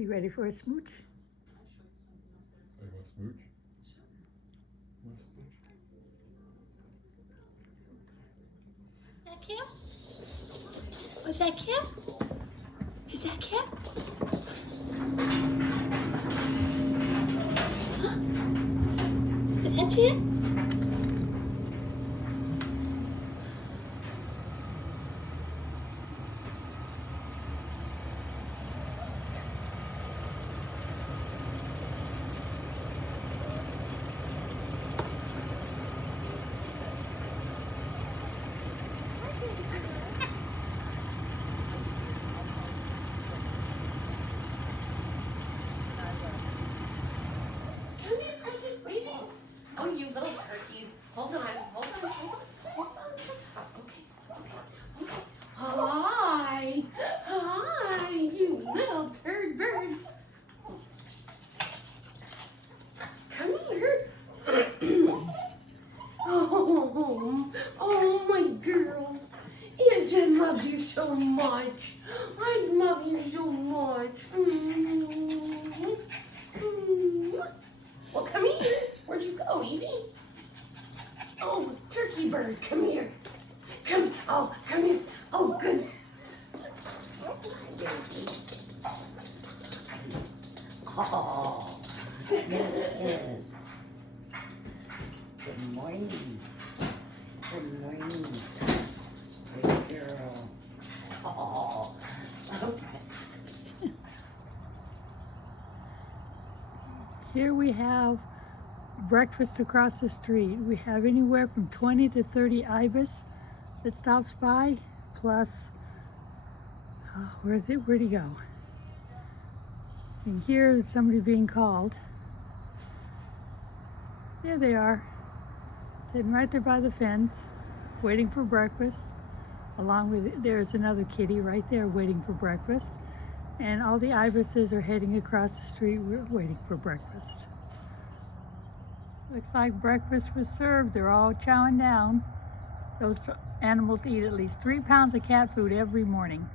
You ready for a smooch? So you want a smooch? Want a smooch? Is that Kim? Was that Kim? Is that Kim? Huh? Is that Jen? Oh, you little turkeys. Hold on, hold on, hold on, hold on. Okay. Hi. Hi, you little turd birds. Come here. Oh, my girls. Aunt Jen loves you so much. I love you so much. Well, come here. Where'd you go, Eevee? Oh, turkey bird, come here. Come here. Oh, good. Oh, yes. Good morning. Good morning. Good girl. Oh, okay. Here we have breakfast across the street. We have anywhere from 20 to 30 Ibis that stops by, plus, where'd he go? And here is somebody being called. There they are, sitting right there by the fence, waiting for breakfast. Along with, there's another kitty right there waiting for breakfast. And all the Ibises are heading across the street waiting for breakfast. Looks like breakfast was served. They're all chowing down. Those animals eat at least 3 pounds of cat food every morning.